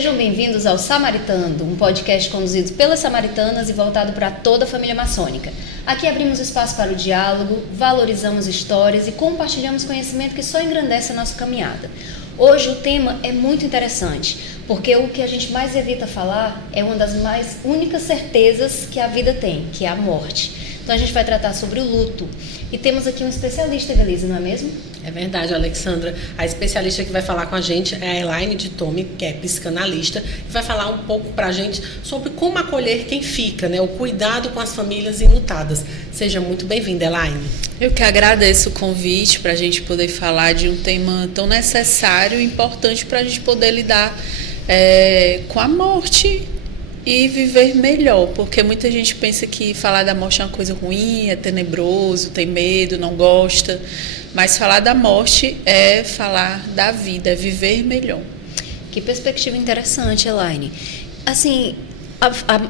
Sejam bem-vindos ao Samaritando, um podcast conduzido pelas samaritanas e voltado para toda a família maçônica. Aqui abrimos espaço para o diálogo, valorizamos histórias e compartilhamos conhecimento que só engrandece a nossa caminhada. Hoje o tema é muito interessante, porque o que a gente mais evita falar é uma das mais únicas certezas que a vida tem, que é a morte. Então a gente vai tratar sobre o luto. E temos aqui um especialista, Evelise, não é mesmo? É verdade, Alexandra. A especialista que vai falar com a gente é a Elaine de Tome, que é psicanalista, e vai falar um pouco para a gente sobre como acolher quem fica, né? O cuidado com as famílias enlutadas. Seja muito bem-vinda, Elaine. Eu que agradeço o convite para a gente poder falar de um tema tão necessário e importante para a gente poder lidar com a morte e viver melhor, porque muita gente pensa que falar da morte é uma coisa ruim, é tenebroso, tem medo, não gosta, mas falar da morte é falar da vida, é viver melhor. Que perspectiva interessante, Elaine. Assim,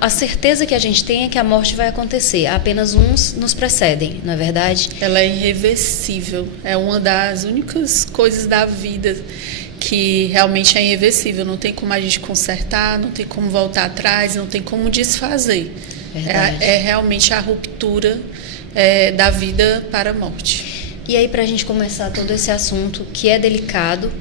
a certeza que a gente tem é que a morte vai acontecer, apenas uns nos precedem, não é verdade? Ela é irreversível, é uma das únicas coisas da vida que realmente é irreversível, não tem como a gente consertar, não tem como voltar atrás, não tem como desfazer. É realmente a ruptura da vida para a morte. E aí, para a gente começar todo esse assunto, que é delicado,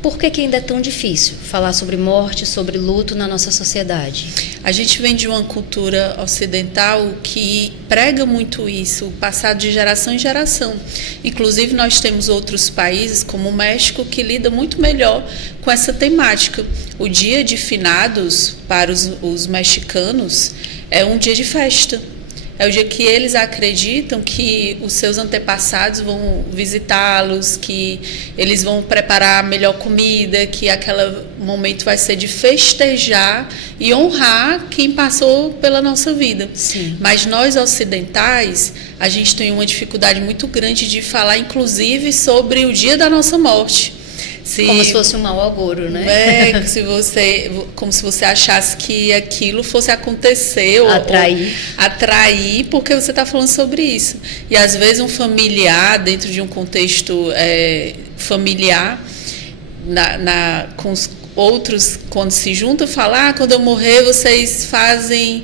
por que ainda é tão difícil falar sobre morte, sobre luto na nossa sociedade? A gente vem de uma cultura ocidental que prega muito isso, passado de geração em geração. Inclusive, nós temos outros países, como o México, que lida muito melhor com essa temática. O dia de finados, para os mexicanos, é um dia de festa. É o dia que eles acreditam que os seus antepassados vão visitá-los, que eles vão preparar a melhor comida, que aquele momento vai ser de festejar e honrar quem passou pela nossa vida. Sim. Mas nós ocidentais, a gente tem uma dificuldade muito grande de falar, inclusive, sobre o dia da nossa morte. Como se fosse um mau agouro, né? Como se você achasse que aquilo fosse acontecer ou atrair, porque você está falando sobre isso. E às vezes um familiar, dentro de um contexto familiar, com os outros, quando se juntam, fala: quando eu morrer, vocês fazem...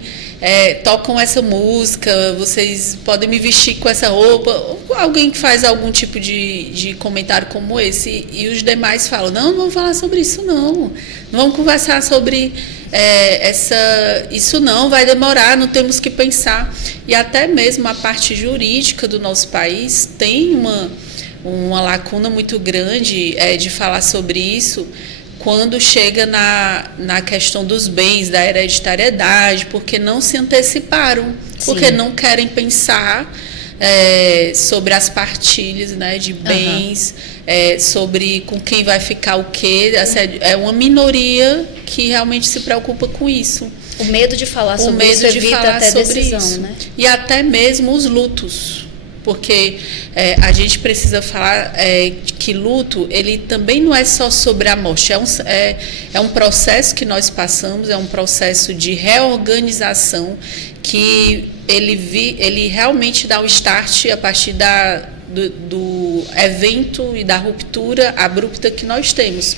tocam essa música, vocês podem me vestir com essa roupa, ou alguém que faz algum tipo de comentário como esse, e os demais falam: não vamos falar sobre isso não vamos conversar sobre isso não, vai demorar, não temos que pensar. E até mesmo a parte jurídica do nosso país tem uma lacuna muito grande de falar sobre isso, quando chega na questão dos bens, da hereditariedade, porque não se anteciparam, porque não querem pensar sobre as partilhas, né, de bens, sobre com quem vai ficar o quê. É uma minoria que realmente se preocupa com isso. O medo de falar sobre isso evita até decisão, né? E até mesmo os lutos. Porque a gente precisa falar que luto, ele também não é só sobre a morte, é um processo que nós passamos, é um processo de reorganização que ele realmente dá o start a partir do evento e da ruptura abrupta que nós temos.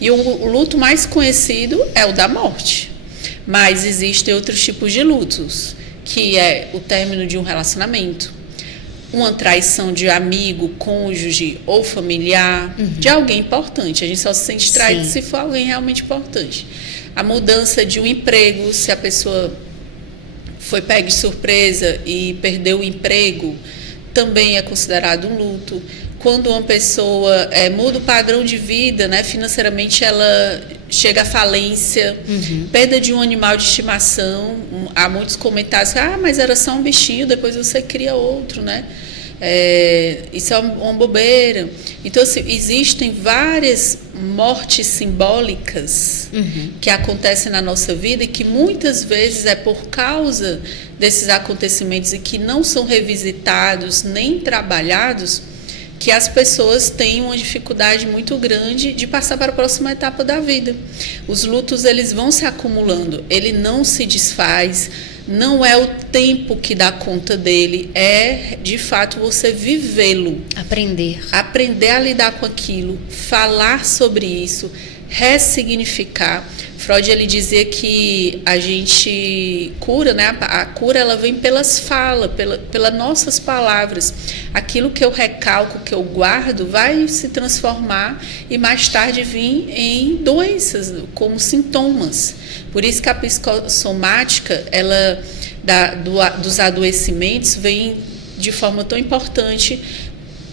E o luto mais conhecido é o da morte, mas existem outros tipos de lutos, que é o término de um relacionamento, uma traição de amigo, cônjuge ou familiar, de alguém importante. A gente só se sente traído se for alguém realmente importante. A mudança de um emprego, se a pessoa foi pega de surpresa e perdeu o emprego, também é considerado um luto. Quando uma pessoa muda o padrão de vida, né, financeiramente ela chega à falência, perda de um animal de estimação, há muitos comentários: mas era só um bichinho, depois você cria outro, né? Isso é uma bobeira. Então, assim, existem várias mortes simbólicas que acontecem na nossa vida e que muitas vezes é por causa desses acontecimentos e que não são revisitados nem trabalhados, que as pessoas têm uma dificuldade muito grande de passar para a próxima etapa da vida. Os lutos, eles vão se acumulando, ele não se desfaz, não é o tempo que dá conta dele, é de fato você vivê-lo. Aprender a lidar com aquilo, falar sobre isso, ressignificar. Freud, ele dizia que a gente cura, né? A cura, ela vem pelas falas, pelas nossas palavras. Aquilo que eu recalco, que eu guardo, vai se transformar e mais tarde vir em doenças, como sintomas. Por isso que a psicossomática, ela, dos adoecimentos, vem de forma tão importante,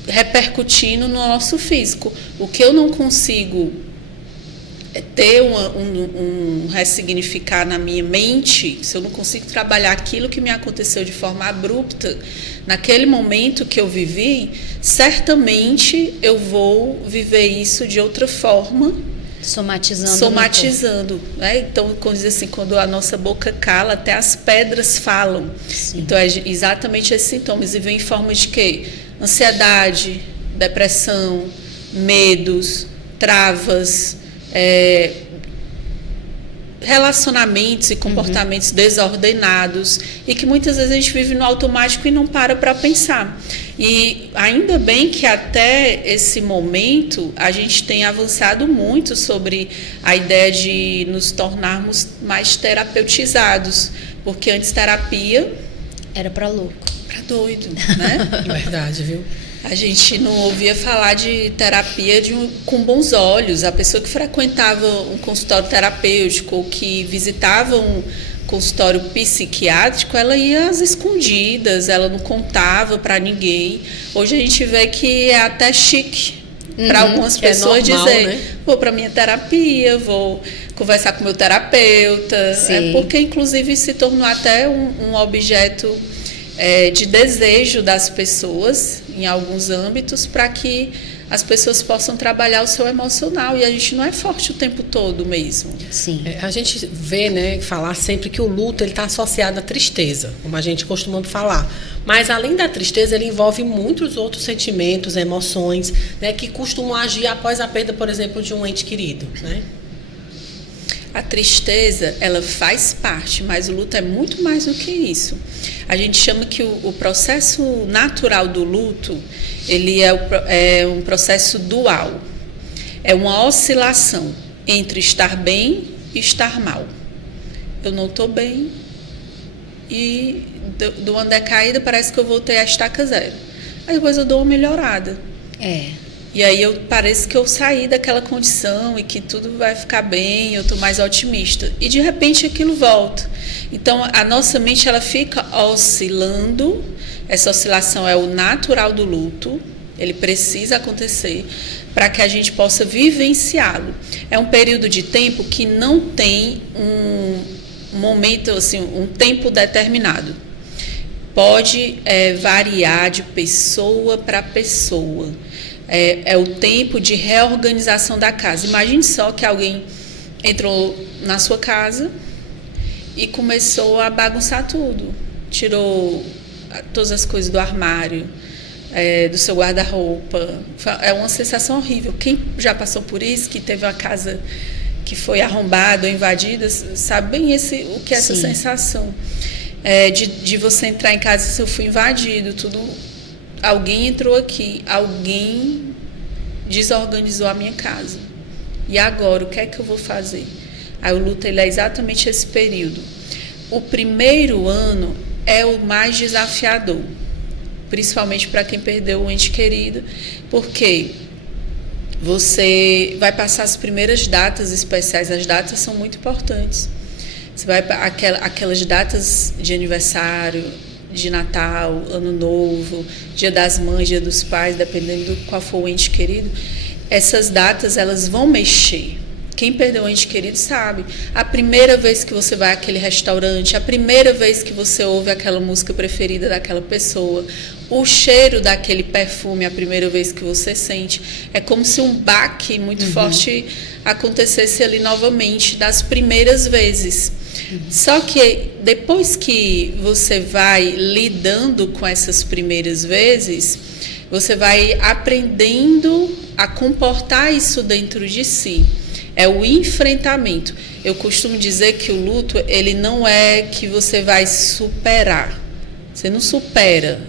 repercutindo no nosso físico. O que eu não consigo ter ressignificar na minha mente, se eu não consigo trabalhar aquilo que me aconteceu de forma abrupta, naquele momento que eu vivi, certamente eu vou viver isso de outra forma, somatizando, né? Então, quando diz assim, quando a nossa boca cala, até as pedras falam. Sim. Então, é exatamente esses sintomas, e vem em forma de quê? Ansiedade, depressão, medos, travas, relacionamentos e comportamentos desordenados, e que muitas vezes a gente vive no automático e não para pensar. E ainda bem que até esse momento a gente tem avançado muito sobre a ideia de nos tornarmos mais terapeutizados, porque antes terapia era para louco, para doido, né? Verdade, viu? A gente não ouvia falar de terapia com bons olhos. A pessoa que frequentava um consultório terapêutico ou que visitava um consultório psiquiátrico, ela ia às escondidas, ela não contava para ninguém. Hoje a gente vê que é até chique para algumas pessoas normal, dizer, né? Vou para minha terapia, vou conversar com meu terapeuta. Sim. Porque inclusive se tornou até um objeto de desejo das pessoas em alguns âmbitos, para que as pessoas possam trabalhar o seu emocional, e a gente não é forte o tempo todo mesmo. Sim. A gente vê, né, falar sempre que o luto está associado à tristeza, como a gente costuma falar, mas além da tristeza ele envolve muitos outros sentimentos, emoções, né, que costumam agir após a perda, por exemplo, de um ente querido, né? A tristeza, ela faz parte, mas o luto é muito mais do que isso. A gente chama que o processo natural do luto, ele é um processo dual. É uma oscilação entre estar bem e estar mal. Eu não estou bem e dou uma decaída, parece que eu voltei à estaca zero. Aí depois eu dou uma melhorada. E aí parece que eu saí daquela condição e que tudo vai ficar bem, eu estou mais otimista. E de repente aquilo volta. Então a nossa mente, ela fica oscilando. Essa oscilação é o natural do luto. Ele precisa acontecer para que a gente possa vivenciá-lo. É um período de tempo que não tem um momento, assim, um tempo determinado. Pode variar de pessoa para pessoa. É o tempo de reorganização da casa. Imagine só que alguém entrou na sua casa e começou a bagunçar tudo. Tirou todas as coisas do armário, do seu guarda-roupa. É uma sensação horrível. Quem já passou por isso, que teve uma casa que foi arrombada ou invadida, sabe bem o que é essa sensação. De você entrar em casa e se eu fui invadido, tudo... Alguém entrou aqui, alguém desorganizou a minha casa. E agora, o que é que eu vou fazer? Aí o luto, ele é exatamente esse período. O primeiro ano é o mais desafiador, principalmente para quem perdeu um ente querido, porque você vai passar as primeiras datas especiais. As datas são muito importantes. Você vai aquelas datas de aniversário, de Natal, Ano Novo, Dia das Mães, Dia dos Pais, dependendo de qual for o ente querido. Essas datas, elas vão mexer. Quem perdeu um ente querido sabe. A primeira vez que você vai àquele restaurante, a primeira vez que você ouve aquela música preferida daquela pessoa, o cheiro daquele perfume, a primeira vez que você sente, é como se um baque muito forte acontecesse ali novamente, das primeiras vezes. Só que depois que você vai lidando com essas primeiras vezes, você vai aprendendo a comportar isso dentro de si. é o enfrentamento. Eu costumo dizer que o luto, ele não é que você vai superar. Você não supera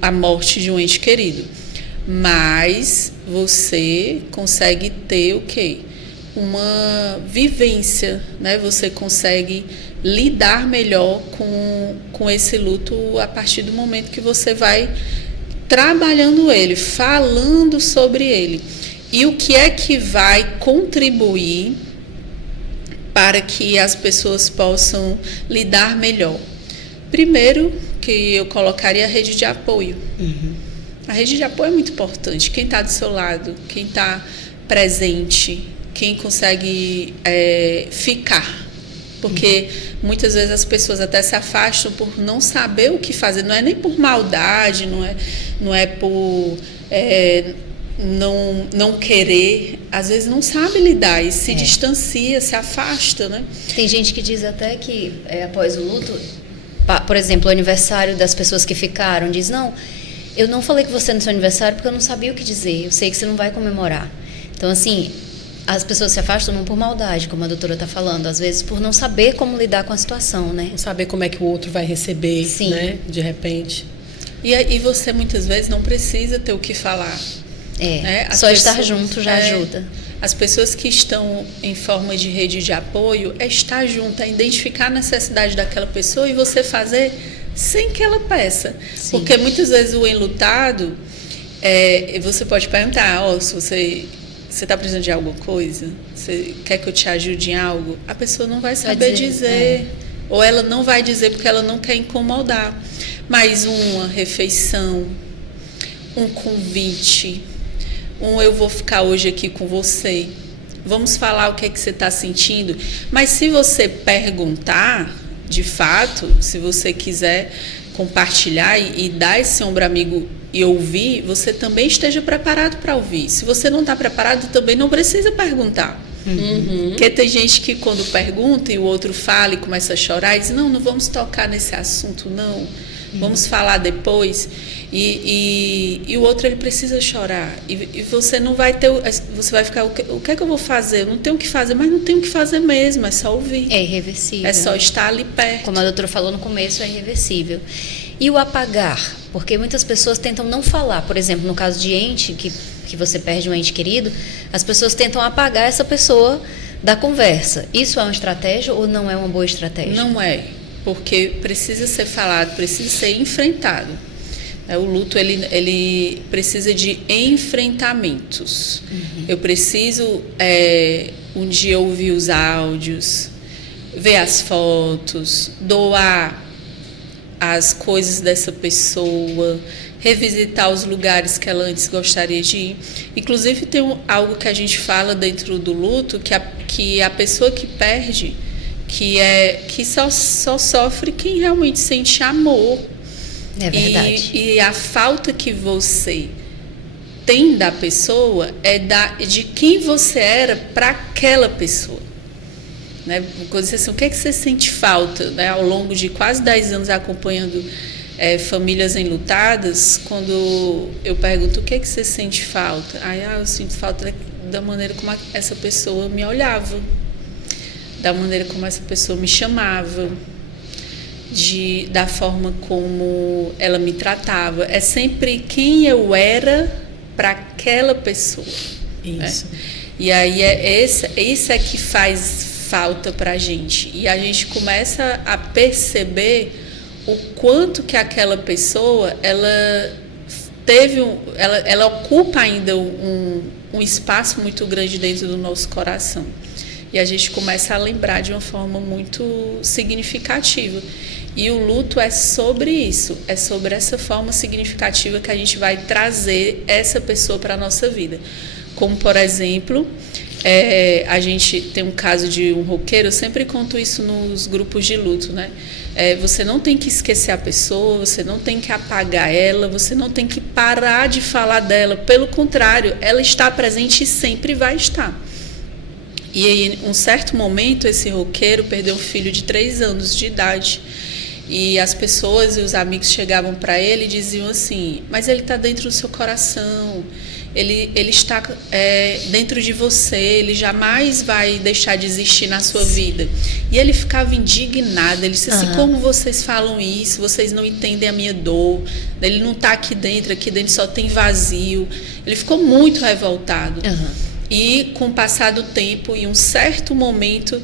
a morte de um ente querido, mas você consegue ter o quê? Uma vivência, né? Você consegue lidar melhor com esse luto a partir do momento que você vai trabalhando ele, falando sobre ele. E o que é que vai contribuir para que as pessoas possam lidar melhor? Primeiro, que eu colocaria a rede de apoio. A rede de apoio é muito importante. Quem está do seu lado, quem está presente, quem consegue ficar. Porque muitas vezes as pessoas até se afastam por não saber o que fazer. Não é nem por maldade, não é por não querer. Às vezes não sabe lidar e se distancia, se afasta, né? Tem gente que diz até que após o luto, por exemplo, o aniversário das pessoas que ficaram, diz, não, eu não falei com você no seu aniversário porque eu não sabia o que dizer, eu sei que você não vai comemorar. Então, assim, as pessoas se afastam não por maldade, como a doutora está falando, às vezes por não saber como lidar com a situação, né? Não saber como é que o outro vai receber, Sim. Né? De repente. E você muitas vezes não precisa ter o que falar. Né? Só estar junto já ajuda. As pessoas que estão em forma de rede de apoio é estar junto, é identificar a necessidade daquela pessoa e você fazer sem que ela peça. Sim. Porque muitas vezes o enlutado, você pode perguntar, se você está precisando de alguma coisa, você quer que eu te ajude em algo? A pessoa não vai saber dizer. Ou ela não vai dizer porque ela não quer incomodar. Mas uma refeição, um convite, eu vou ficar hoje aqui com você, vamos falar o que é que você está sentindo. Mas se você perguntar, de fato, se você quiser compartilhar e dar esse ombro amigo e ouvir, você também esteja preparado para ouvir. Se você não está preparado, também não precisa perguntar. Porque tem gente que quando pergunta e o outro fala e começa a chorar e diz, não vamos tocar nesse assunto, não, vamos falar depois. E o outro, ele precisa chorar. E você não vai ter, você vai ficar, o que é que eu vou fazer? Eu não tenho o que fazer, mas não tenho o que fazer mesmo, é só ouvir. É irreversível. É só estar ali perto. Como a doutora falou no começo, é irreversível. E o apagar? Porque muitas pessoas tentam não falar. Por exemplo, no caso de ente, que você perde um ente querido, as pessoas tentam apagar essa pessoa da conversa. Isso é uma estratégia ou não é uma boa estratégia? Não é, porque precisa ser falado, precisa ser enfrentado. O luto, ele precisa de enfrentamentos. Eu preciso um dia ouvir os áudios, ver as fotos, doar as coisas dessa pessoa, revisitar os lugares que ela antes gostaria de ir. Inclusive, tem algo que a gente fala dentro do luto, que a pessoa que perde, que só sofre quem realmente sente amor. É verdade. E a falta que você tem da pessoa é de quem você era para aquela pessoa. Né? Quando você, assim, o que é que você sente falta, né? Ao longo de quase 10 anos acompanhando famílias enlutadas, quando eu pergunto o que é que você sente falta, eu sinto falta da maneira como essa pessoa me olhava, da maneira como essa pessoa me chamava, da forma como ela me tratava. É sempre quem eu era para aquela pessoa. Isso. Né? E aí isso é que faz falta para a gente. E a gente começa a perceber o quanto que aquela pessoa ela ocupa ainda um espaço muito grande dentro do nosso coração. E a gente começa a lembrar de uma forma muito significativa. E o luto é sobre isso, é sobre essa forma significativa que a gente vai trazer essa pessoa para a nossa vida. Como, por exemplo, a gente tem um caso de um roqueiro, eu sempre conto isso nos grupos de luto, né? Você não tem que esquecer a pessoa, você não tem que apagar ela, você não tem que parar de falar dela. Pelo contrário, ela está presente e sempre vai estar. E aí, em um certo momento, esse roqueiro perdeu um filho de 3 anos de idade. E as pessoas e os amigos chegavam para ele e diziam assim, mas ele está dentro do seu coração. ele está dentro de você, ele jamais vai deixar de existir na sua vida. E ele ficava indignado, ele disse assim, como vocês falam isso, vocês não entendem a minha dor, ele não está aqui dentro só tem vazio. Ele ficou muito revoltado. E com o passar do tempo, em um certo momento,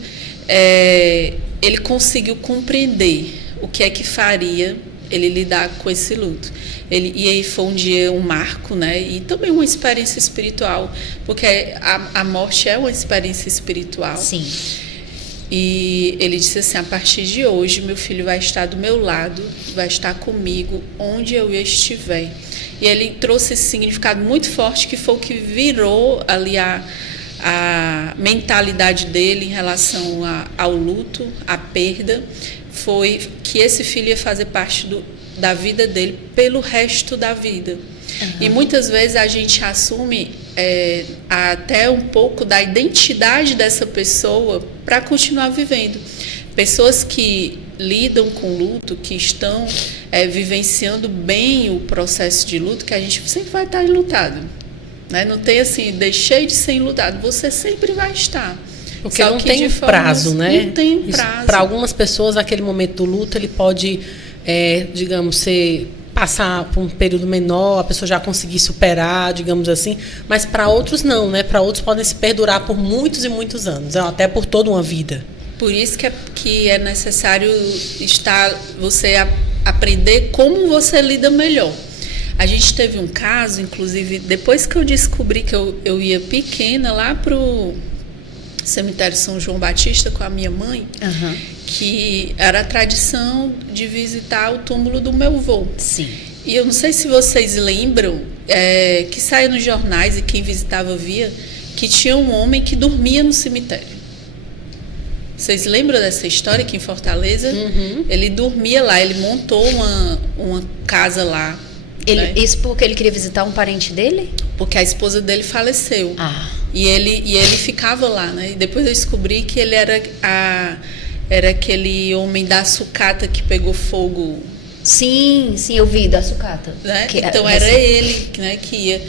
ele conseguiu compreender o que é que faria ele lidar com esse luto. E aí foi um dia, um marco, né? E também uma experiência espiritual, porque a morte é uma experiência espiritual. Sim. E ele disse assim, a partir de hoje, meu filho vai estar do meu lado, vai estar comigo onde eu estiver. E ele trouxe esse significado muito forte, que foi o que virou ali a mentalidade dele em relação ao luto, à perda, foi que esse filho ia fazer parte da vida dele pelo resto da vida. E muitas vezes a gente assume até um pouco da identidade dessa pessoa para continuar vivendo. Pessoas que lidam com luto, que estão vivenciando bem o processo de luto, que a gente sempre vai estar enlutado. Né? Não tem assim, deixei de ser enlutado, você sempre vai estar. Porque não tem prazo, né? Não tem prazo. Para algumas pessoas, aquele momento do luto, ele pode, digamos, passar por um período menor, a pessoa já conseguir superar, digamos assim, mas para outros não, né? Para outros podem se perdurar por muitos e muitos anos, até por toda uma vida. Por isso que é necessário você aprender como você lida melhor. A gente teve um caso, inclusive, depois que eu descobri que eu ia pequena lá pro cemitério São João Batista com a minha mãe, que era a tradição de visitar o túmulo do meu avô. Sim. E eu não sei se vocês lembram, que saía nos jornais e quem visitava via, que tinha um homem que dormia no cemitério. Vocês lembram dessa história aqui em Fortaleza? Ele dormia lá, ele montou uma casa lá. Né? Isso porque ele queria visitar um parente dele? Porque a esposa dele faleceu. E ele ficava lá, né? E depois eu descobri que ele era aquele homem da sucata que pegou fogo. Sim, eu vi da sucata. Né? Então era ele, né, que ia.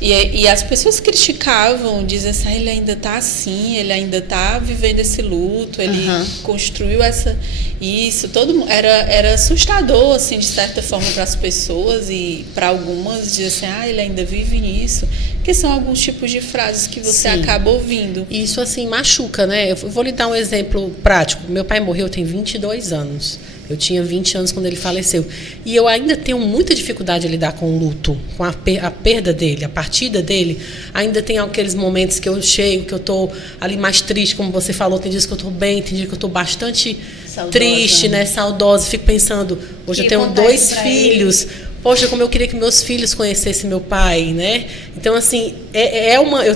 E as pessoas criticavam, diziam assim, ele ainda está assim, ele ainda está vivendo esse luto, ele construiu isso, era assustador, assim, de certa forma para as pessoas, e para algumas diziam assim, ele ainda vive nisso, que são alguns tipos de frases que você acaba ouvindo. Isso, assim, machuca, né? Eu vou lhe dar um exemplo prático. Meu pai morreu tem 22 anos. Eu tinha 20 anos quando ele faleceu. E eu ainda tenho muita dificuldade de lidar com o luto, com a perda dele, a partida dele. Ainda tem aqueles momentos que eu chego, que eu estou ali mais triste, como você falou. Tem dias que eu estou bem, tem dias que eu estou bastante triste, né? Saudosa. Fico pensando, hoje eu tenho 2 filhos. Poxa, como eu queria que meus filhos conhecessem meu pai, né? Então, assim,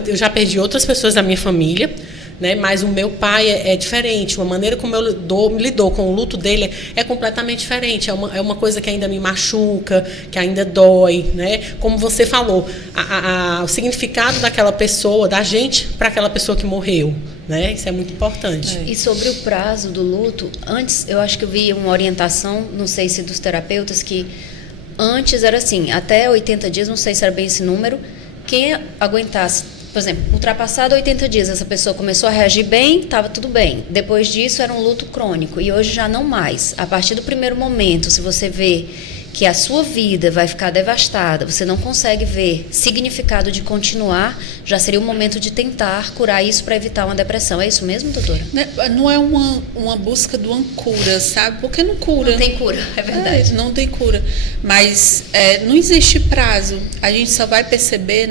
eu já perdi outras pessoas da minha família, né? Mas o meu pai é diferente. Uma maneira como eu lidou com o luto dele é completamente diferente. É uma coisa que ainda me machuca, que ainda dói, né? Como você falou, o significado daquela pessoa, da gente, para aquela pessoa que morreu, né? Isso é muito importante. E sobre o prazo do luto, antes eu acho que eu vi uma orientação, não sei se dos terapeutas, que antes era assim, até 80 dias, não sei se era bem esse número, quem aguentasse, por exemplo, ultrapassado 80 dias, essa pessoa começou a reagir bem, estava tudo bem. Depois disso era um luto crônico e hoje já não mais. A partir do primeiro momento, se você vê que a sua vida vai ficar devastada, você não consegue ver significado de continuar, já seria o momento de tentar curar isso para evitar uma depressão. É isso mesmo, doutora? Não é uma busca de uma cura, sabe? Porque não cura. Não tem cura, é verdade. Não tem cura. Mas não existe prazo. A gente só vai perceber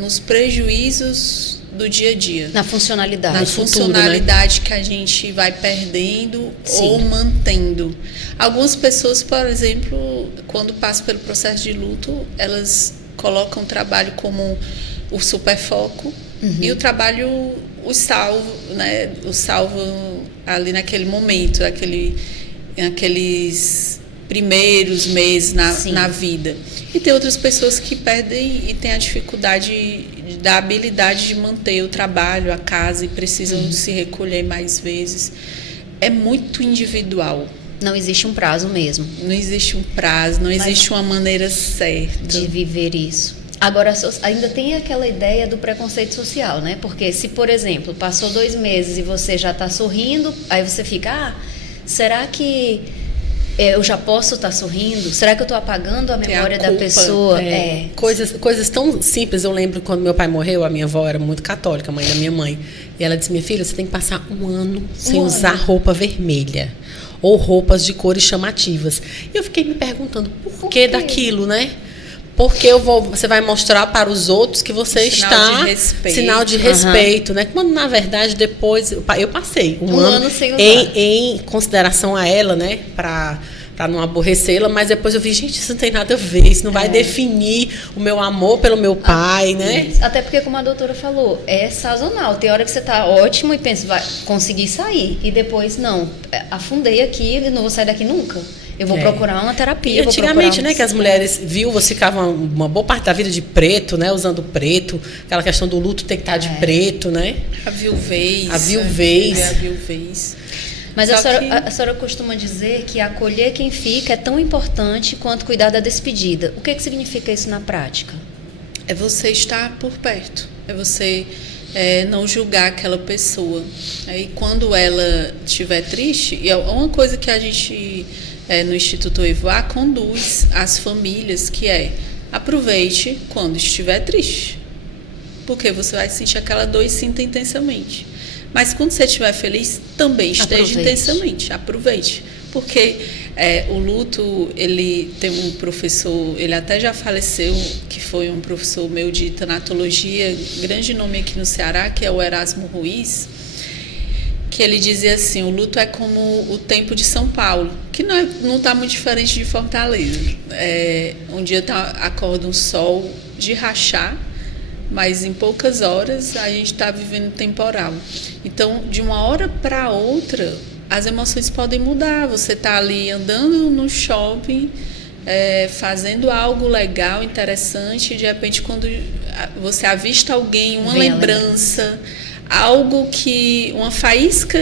nos prejuízos do dia a dia. Na funcionalidade. Na funcionalidade, né? Que a gente vai perdendo ou mantendo. Algumas pessoas, por exemplo, quando passam pelo processo de luto, elas colocam o trabalho como o superfoco e o trabalho o salvo, né? O salvo ali naquele momento, naqueles primeiros meses na vida. E tem outras pessoas que perdem e têm a dificuldade da habilidade de manter o trabalho, a casa, e precisam se recolher mais vezes. É muito individual. Não existe um prazo mesmo. Não existe um prazo, não existe uma maneira certa de viver isso. Agora, ainda tem aquela ideia do preconceito social, né? Porque se, por exemplo, passou 2 meses e você já está sorrindo, aí você fica, será que eu já posso estar sorrindo? Será que eu estou apagando a memória da pessoa? Coisas tão simples. Eu lembro quando meu pai morreu, a minha avó era muito católica, a mãe da minha mãe. E ela disse, minha filha, você tem que passar 1 ano sem usar roupa vermelha. Ou roupas de cores chamativas. E eu fiquei me perguntando, por que daquilo, né? Porque você vai mostrar para os outros que você Sinal de respeito. Sinal de respeito, né? Quando, na verdade, depois... Eu passei um ano sem usar. Em consideração a ela, né? Para não aborrecê-la, mas depois eu vi, gente, isso não tem nada a ver, isso não vai definir o meu amor pelo meu pai, né? Até porque, como a doutora falou, é sazonal. Tem hora que você tá ótimo e pensa, vai conseguir sair. E depois, não, afundei aqui e não vou sair daqui nunca. Eu vou procurar uma terapia. E antigamente, né, que as mulheres viúvas ficavam uma boa parte da vida de preto, né, usando preto, aquela questão do luto tem que estar de preto, né? A viuvez. A viuvez. A viuvez. Mas a senhora costuma dizer que acolher quem fica é tão importante quanto cuidar da despedida. O que significa isso na prática? É você estar por perto. É você não julgar aquela pessoa. Aí, quando ela estiver triste, e é uma coisa que a gente... no Instituto Evoar, conduz as famílias, que aproveite quando estiver triste, porque você vai sentir aquela dor e sinta intensamente. Mas quando você estiver feliz, também esteja intensamente, aproveite, porque o luto, ele tem um professor, ele até já faleceu, que foi um professor meu de tanatologia, grande nome aqui no Ceará, que é o Erasmo Ruiz, que ele dizia assim, o luto é como o tempo de São Paulo, que não está muito diferente de Fortaleza. Um dia acorda um sol de rachar, mas em poucas horas a gente está vivendo temporal. Então, de uma hora para outra, as emoções podem mudar. Você está ali andando no shopping, fazendo algo legal, interessante, e de repente, quando você avista alguém, uma lembrança... algo que, uma faísca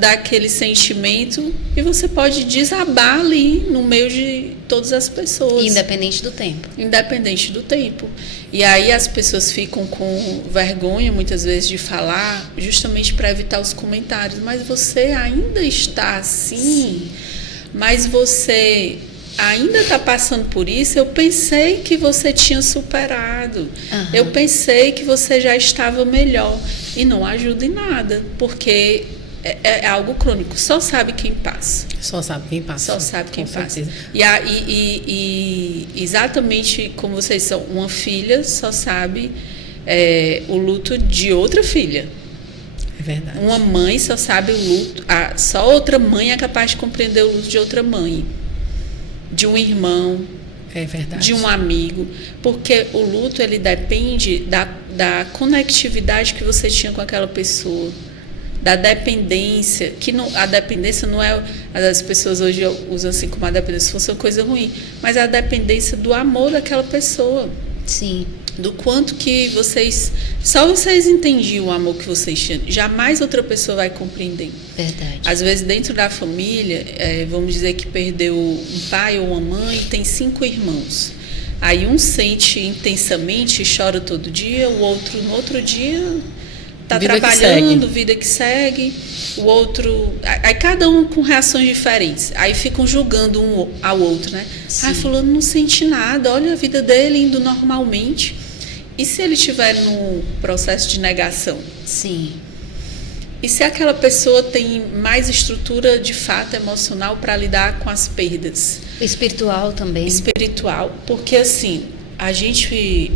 daquele sentimento, e você pode desabar ali no meio de todas as pessoas. Independente do tempo. Independente do tempo. E aí as pessoas ficam com vergonha, muitas vezes, de falar, justamente para evitar os comentários. Mas você ainda está assim? Sim. Mas você... ainda está passando por isso? Eu pensei que você tinha superado. Eu pensei que você já estava melhor. E não ajuda em nada, porque é algo crônico. Só sabe quem passa. Só sabe quem passa. Só sabe quem passa. Certeza. E exatamente como vocês são, uma filha só sabe o luto de outra filha. É verdade. Uma mãe só sabe o luto. Só outra mãe é capaz de compreender o luto de outra mãe. De um irmão, é verdade, de um amigo, porque o luto, ele depende da conectividade que você tinha com aquela pessoa, da dependência, a dependência não é, as pessoas hoje usam assim como a dependência fosse uma coisa ruim, mas a dependência do amor daquela pessoa. Sim. Do quanto que só vocês entendiam o amor que vocês tinham, jamais outra pessoa vai compreender. Verdade. Às vezes dentro da família, vamos dizer que perdeu um pai ou uma mãe, tem 5 irmãos. Aí um sente intensamente e chora todo dia, o outro no outro dia está trabalhando, vida que segue, o outro... Aí cada um com reações diferentes. Aí ficam julgando um ao outro, né? Ah, fulano não sente nada, olha a vida dele indo normalmente. E se ele estiver num processo de negação? Sim. E se aquela pessoa tem mais estrutura, de fato, emocional para lidar com as perdas? Espiritual também. Espiritual, porque assim, a gente,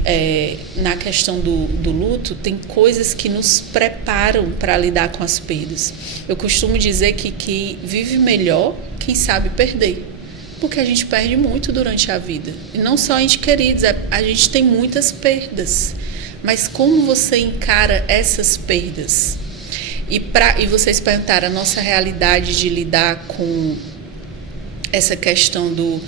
na questão do luto, tem coisas que nos preparam para lidar com as perdas. Eu costumo dizer que vive melhor quem sabe perder. Porque a gente perde muito durante a vida. E não só entes queridos, a gente tem muitas perdas. Mas como você encara essas perdas? E vocês perguntaram a nossa realidade de lidar com essa questão do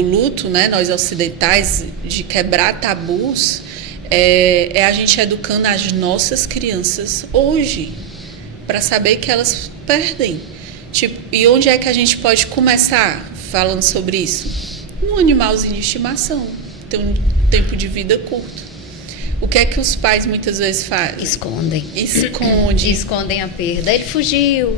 luto, né? Nós ocidentais, de quebrar tabus, a gente educando as nossas crianças hoje para saber que elas perdem. E onde é que a gente pode começar falando sobre isso? No animalzinho de estimação. tem um tempo de vida curto. O que é que os pais muitas vezes fazem? Escondem. Escondem a perda. Ele fugiu.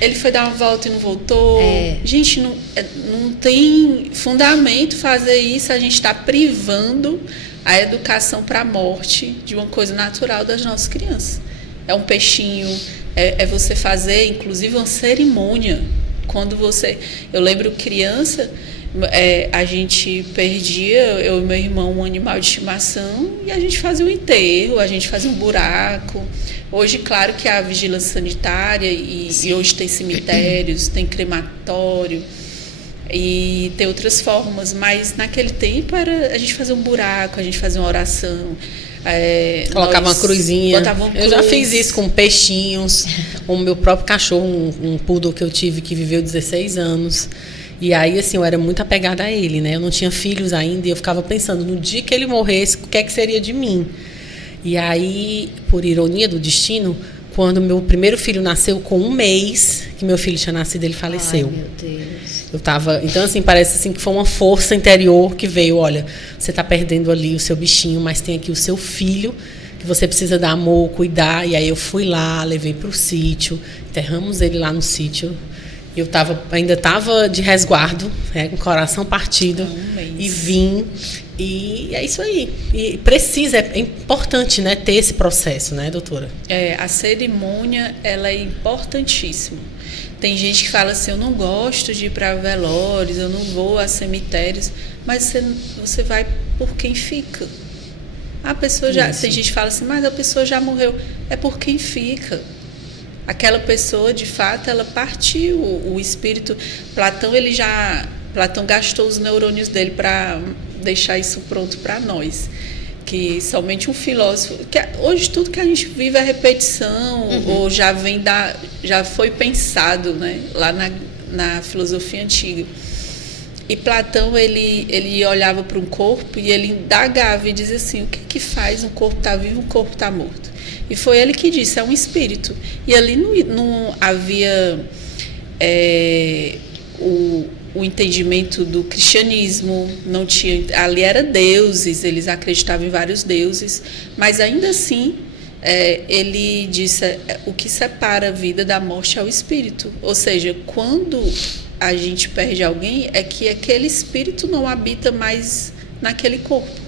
Ele foi dar uma volta e não voltou. É. Gente, não tem fundamento fazer isso. A gente está privando a educação para a morte de uma coisa natural das nossas crianças. É um peixinho, é você fazer, inclusive, uma cerimônia. Quando você... Eu lembro criança, a gente perdia, eu e meu irmão, um animal de estimação e a gente fazia um enterro, a gente fazia um buraco. Hoje, claro que há vigilância sanitária e hoje tem cemitérios, tem crematório e tem outras formas, mas naquele tempo a gente fazia um buraco, a gente fazia uma oração. Colocava uma cruzinha. Eu já fiz isso com peixinhos, com o meu próprio cachorro, um poodle que eu tive que viveu 16 anos. E aí, assim, eu era muito apegada a ele, né? Eu não tinha filhos ainda e eu ficava pensando, no dia que ele morresse, o que é que seria de mim? E aí, por ironia do destino, quando meu primeiro filho nasceu, com 1 mês que meu filho tinha nascido, ele faleceu. Ai, meu Deus. Então, assim, parece assim que foi uma força interior que veio, olha, você está perdendo ali o seu bichinho, mas tem aqui o seu filho, que você precisa dar amor, cuidar. E aí eu fui lá, levei para o sítio, enterramos ele lá no sítio. Eu ainda estava de resguardo, com o coração partido, e vim. E é isso aí. E precisa, é importante, né, ter esse processo, né, doutora? A cerimônia, ela é importantíssima. Tem gente que fala assim, eu não gosto de ir para velórios, eu não vou a cemitérios, mas você vai por quem fica. A pessoa já... Tem gente que fala assim, mas a pessoa já morreu. É por quem fica. Aquela pessoa, de fato, ela partiu. O espírito... Platão gastou os neurônios dele para deixar isso pronto para nós. Que somente um filósofo... hoje tudo que a gente vive é repetição, ou já foi pensado, né, lá na filosofia antiga. E Platão, ele olhava para um corpo e ele indagava e dizia assim, o que faz um corpo estar vivo e um corpo estar morto? E foi ele que disse, é um espírito. E ali não havia o entendimento do cristianismo, não tinha, ali era deuses, eles acreditavam em vários deuses, mas ainda assim ele disse, o que separa a vida da morte é o espírito. Ou seja, quando a gente perde alguém, é que aquele espírito não habita mais naquele corpo.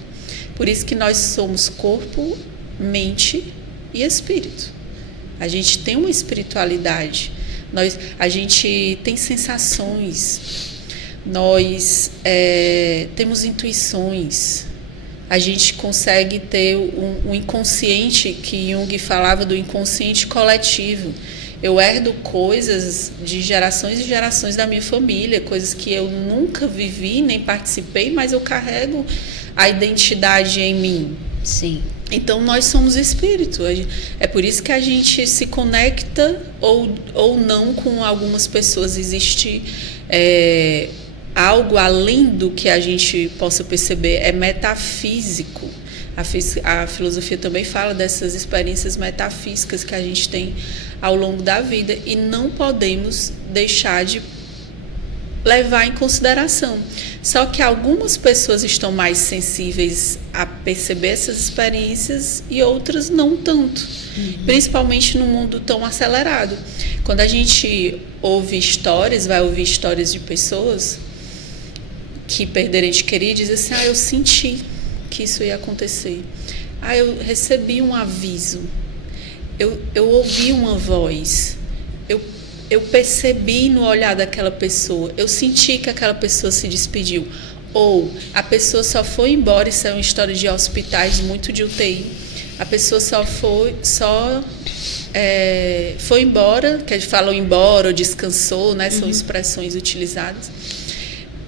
Por isso que nós somos corpo, mente e espírito. A gente tem uma espiritualidade, a gente tem sensações, nós temos intuições, a gente consegue ter um inconsciente, que Jung falava do inconsciente coletivo. Eu herdo coisas de gerações e gerações da minha família, coisas que eu nunca vivi, nem participei, mas eu carrego a identidade em mim. Sim. Então, nós somos espírito. É por isso que a gente se conecta ou não com algumas pessoas. Existe algo além do que a gente possa perceber, é metafísico. A filosofia também fala dessas experiências metafísicas que a gente tem ao longo da vida e não podemos deixar de levar em consideração. Só que algumas pessoas estão mais sensíveis a perceber essas experiências e outras não tanto, principalmente no mundo tão acelerado. Quando a gente vai ouvir histórias de pessoas que perderam ente querido e dizem assim, eu senti que isso ia acontecer. Eu recebi um aviso. Eu ouvi uma voz. Eu percebi no olhar daquela pessoa. Eu senti que aquela pessoa se despediu. Ou a pessoa só foi embora. Isso é uma história de hospitais, muito de UTI. A pessoa foi embora, que a gente fala embora ou descansou, né? São expressões utilizadas.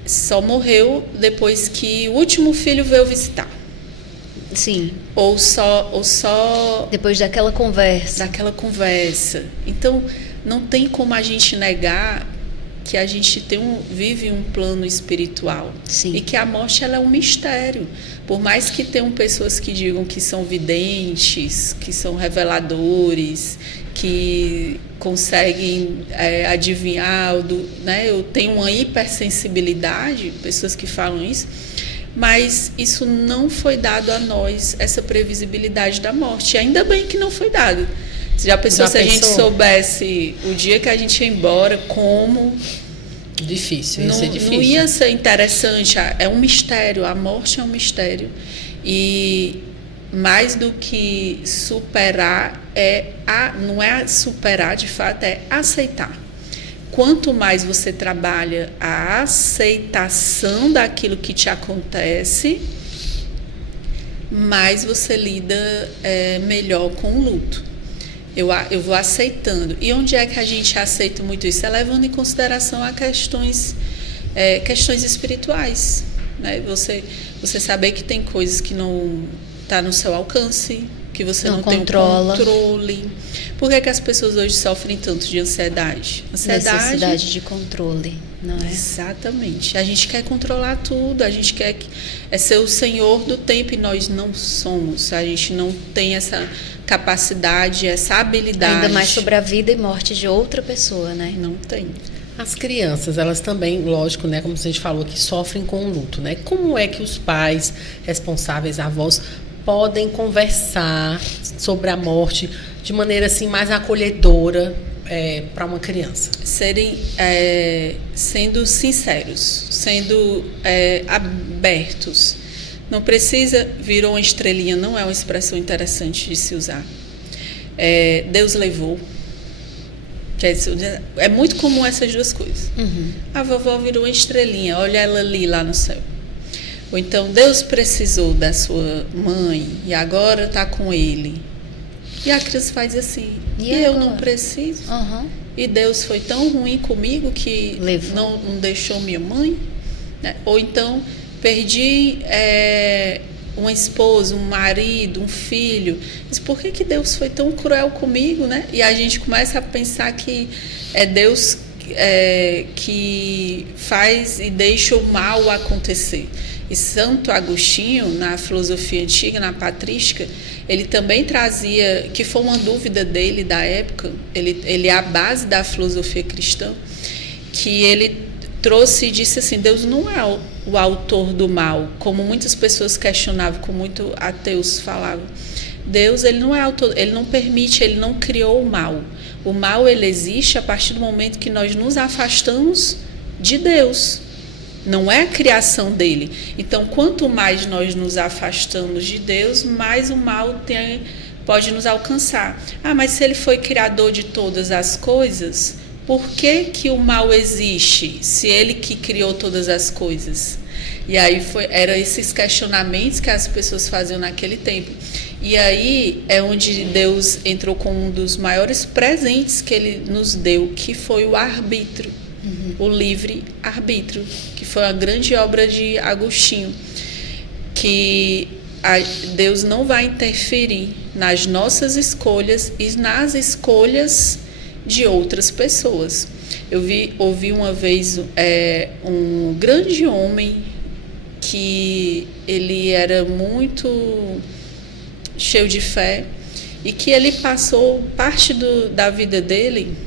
Só morreu depois que o último filho veio visitar. Sim. Ou só depois daquela conversa. Então, não tem como a gente negar que a gente vive um plano espiritual. Sim. E que a morte ela é um mistério. Por mais que tenham pessoas que digam que são videntes, que são reveladores, que conseguem adivinhar, né? Eu tenho uma hipersensibilidade, pessoas que falam isso, mas isso não foi dado a nós, essa previsibilidade da morte. Ainda bem que não foi dado. Você já pensou se a gente soubesse o dia que a gente ia embora, como... Difícil, ia ser difícil. Não ia ser interessante, é um mistério, a morte é um mistério. E mais do que superar, não é superar de fato, é aceitar. Quanto mais você trabalha a aceitação daquilo que te acontece, mais você lida melhor com o luto. Eu vou aceitando. E onde é que a gente aceita muito isso? É levando em consideração a questões espirituais. Né? Você saber que tem coisas que não está no seu alcance, que você não tem o controle. Por que as pessoas hoje sofrem tanto de ansiedade? Necessidade de controle, não é? Exatamente. A gente quer controlar tudo, a gente quer ser o senhor do tempo e nós não somos. A gente não tem essa capacidade, essa habilidade. Ainda mais sobre a vida e morte de outra pessoa, né? Não tem. As crianças, elas também, lógico, né, como a gente falou, que sofrem com o luto, né? Como é que os pais responsáveis, avós, podem conversar sobre a morte de maneira assim mais acolhedora para uma criança? Sendo sinceros, sendo abertos. Não precisa, virou uma estrelinha, não é uma expressão interessante de se usar. Deus levou. É muito comum essas duas coisas. Uhum. A vovó virou uma estrelinha, olha ela ali lá no céu. Ou então, Deus precisou da sua mãe e agora está com ele. E a criança faz assim, e eu não preciso. Uhum. E Deus foi tão ruim comigo que não deixou minha mãe. Né? Ou então, perdi uma esposa, um marido, um filho. Mas por que Deus foi tão cruel comigo? Né? E a gente começa a pensar que é Deus que faz e deixa o mal acontecer. E Santo Agostinho, na filosofia antiga, na patrística, ele também trazia, que foi uma dúvida dele da época, ele é a base da filosofia cristã, que ele trouxe e disse assim, Deus não é o autor do mal, como muitas pessoas questionavam, como muitos ateus falavam. Deus, ele não é autor, ele não permite, ele não criou o mal. O mal, ele existe a partir do momento que nós nos afastamos de Deus. Não é a criação dele. Então, quanto mais nós nos afastamos de Deus, mais o mal pode nos alcançar. Mas se ele foi criador de todas as coisas, por que o mal existe, se ele que criou todas as coisas? E aí eram esses questionamentos que as pessoas faziam naquele tempo. E aí é onde Deus entrou com um dos maiores presentes que ele nos deu, que foi o arbítrio. O livre-arbítrio, que foi a grande obra de Agostinho, que Deus não vai interferir nas nossas escolhas e nas escolhas de outras pessoas. Eu ouvi uma vez um grande homem que ele era muito cheio de fé e que ele passou parte da vida dele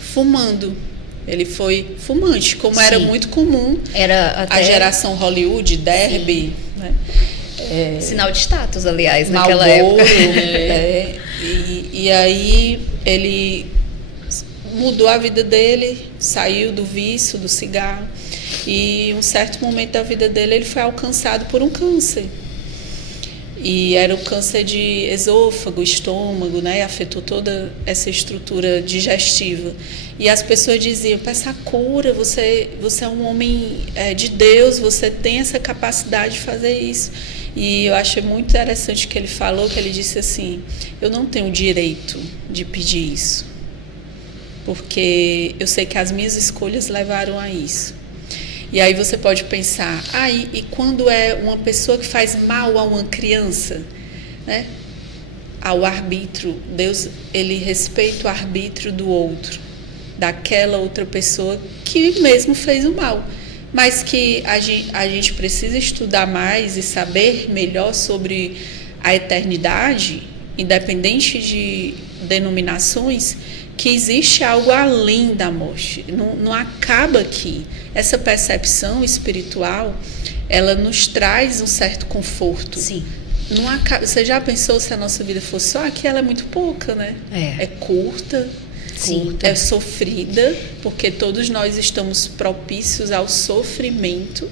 fumando. Ele foi fumante, como Sim. Era muito comum. Era até a geração Hollywood, Derby. Né? Sinal de status, aliás, Marlboro, naquela época. E aí ele mudou a vida dele, saiu do vício, do cigarro. E em um certo momento da vida dele, ele foi alcançado por um câncer. E era o câncer de esôfago, estômago, né? Afetou toda essa estrutura digestiva. E as pessoas diziam, peça a cura, você é um homem de Deus, você tem essa capacidade de fazer isso. E eu achei muito interessante que ele falou, que ele disse assim, eu não tenho o direito de pedir isso, porque eu sei que as minhas escolhas levaram a isso. E aí você pode pensar, e quando é uma pessoa que faz mal a uma criança, né? Ao arbítrio, Deus, ele respeita o arbítrio do outro, daquela outra pessoa que mesmo fez o mal. Mas que a gente precisa estudar mais e saber melhor sobre a eternidade, independente de denominações, que existe algo além da morte, não acaba aqui. Essa percepção espiritual, ela nos traz um certo conforto. Sim. Você já pensou se a nossa vida fosse só aqui? Ela é muito pouca, né? É curta. Sim. É sofrida, porque todos nós estamos propícios ao sofrimento.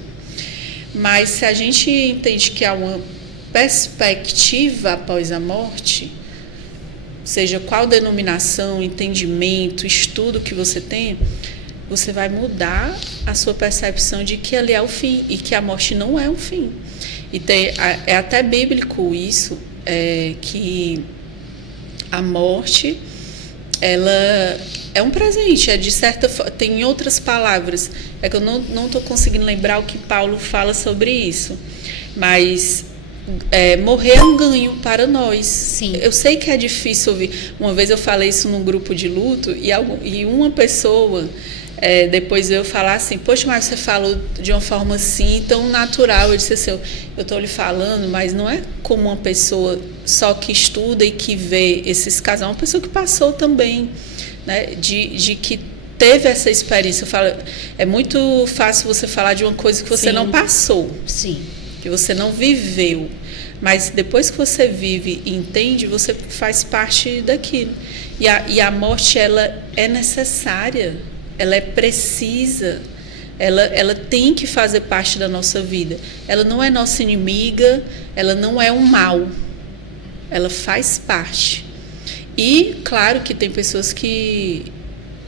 Mas se a gente entende que há uma perspectiva após a morte, seja qual denominação, entendimento, estudo que você tenha, você vai mudar a sua percepção de que ali é o fim e que a morte não é o fim. E é até bíblico isso, que a morte, ela é um presente, de certa forma, tem outras palavras, que eu não estou conseguindo lembrar o que Paulo fala sobre isso, mas morrer é um ganho para nós. Sim. Eu sei que é difícil ouvir. Uma vez eu falei isso num grupo de luto e uma pessoa depois eu falar assim, poxa, mas você falou de uma forma assim, tão natural. Eu disse assim, eu estou lhe falando, mas não é como uma pessoa só que estuda e que vê esses casos, é uma pessoa que passou também, né, de que teve essa experiência. Eu falo, é muito fácil você falar de uma coisa que você não passou, Sim. que você não viveu, mas depois que você vive e entende, você faz parte daquilo. E a morte, ela é necessária, ela é precisa, ela tem que fazer parte da nossa vida. Ela não é nossa inimiga, ela não é um mal, ela faz parte. E claro que tem pessoas que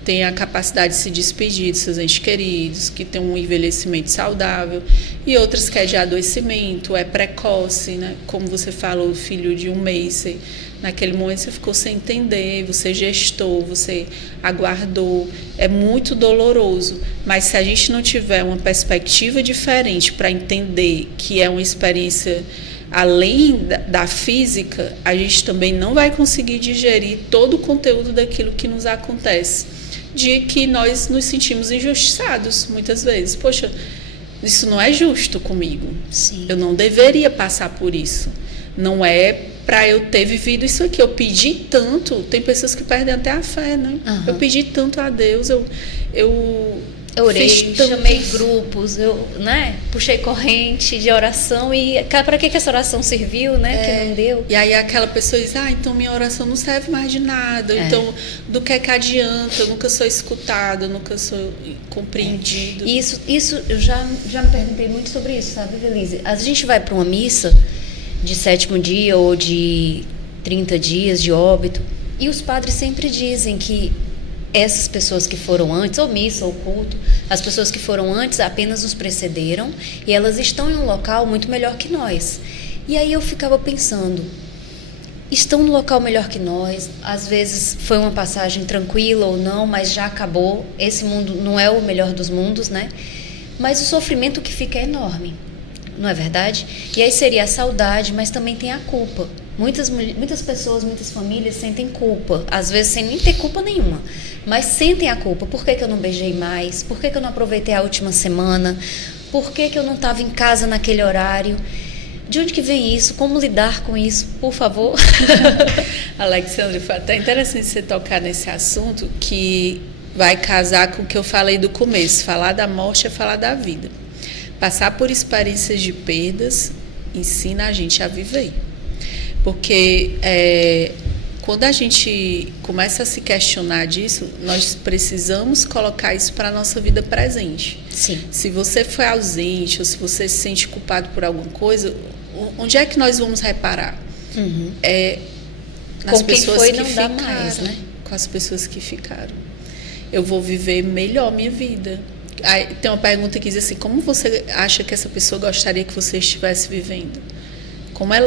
têm a capacidade de se despedir de seus entes queridos, que têm um envelhecimento saudável, e outras que é de adoecimento, é precoce, né? Como você falou, o filho de 1 mês, naquele momento você ficou sem entender, você gestou, você aguardou, é muito doloroso, mas se a gente não tiver uma perspectiva diferente para entender que é uma experiência além da física, a gente também não vai conseguir digerir todo o conteúdo daquilo que nos acontece, de que nós nos sentimos injustiçados muitas vezes. Poxa, isso não é justo comigo. Sim. Eu não deveria passar por isso. Não é para eu ter vivido isso aqui. Eu pedi tanto, tem pessoas que perdem até a fé, né? Uhum. Eu pedi tanto a Deus, eu orei, fiz chamei grupos, puxei corrente de oração e para que essa oração serviu, né? Que não deu. E aí aquela pessoa diz, então minha oração não serve mais de nada, então do que adianta, eu nunca sou escutada, eu nunca sou compreendido. Isso eu já me perguntei muito sobre isso, sabe, Evelise? A gente vai para uma missa de 7º dia ou de 30 dias de óbito e os padres sempre dizem que essas pessoas que foram antes, ou missa, ou culto, as pessoas que foram antes apenas nos precederam e elas estão em um local muito melhor que nós. E aí eu ficava pensando, estão no local melhor que nós, às vezes foi uma passagem tranquila ou não, mas já acabou, esse mundo não é o melhor dos mundos, né? Mas o sofrimento que fica é enorme, não é verdade? E aí seria a saudade, mas também tem a culpa. Muitas pessoas, muitas famílias sentem culpa, às vezes sem nem ter culpa nenhuma, mas sentem a culpa. Por que eu não beijei mais? Por que eu não aproveitei a última semana? Por que eu não estava em casa naquele horário? De onde que vem isso? Como lidar com isso? Por favor. Alexandre, foi até interessante você tocar nesse assunto que vai casar com o que eu falei do começo. Falar da morte é falar da vida. Passar por experiências de perdas ensina a gente a viver. Porque quando a gente começa a se questionar disso, nós precisamos colocar isso para a nossa vida presente. Sim. Se você foi ausente ou se você se sente culpado por alguma coisa, onde é que nós vamos reparar? Uhum. Nas com quem pessoas foi que não ficaram, dá mais, né? Com as pessoas que ficaram. Eu vou viver melhor minha vida. Aí, tem uma pergunta que diz assim, como você acha que essa pessoa gostaria que você estivesse vivendo?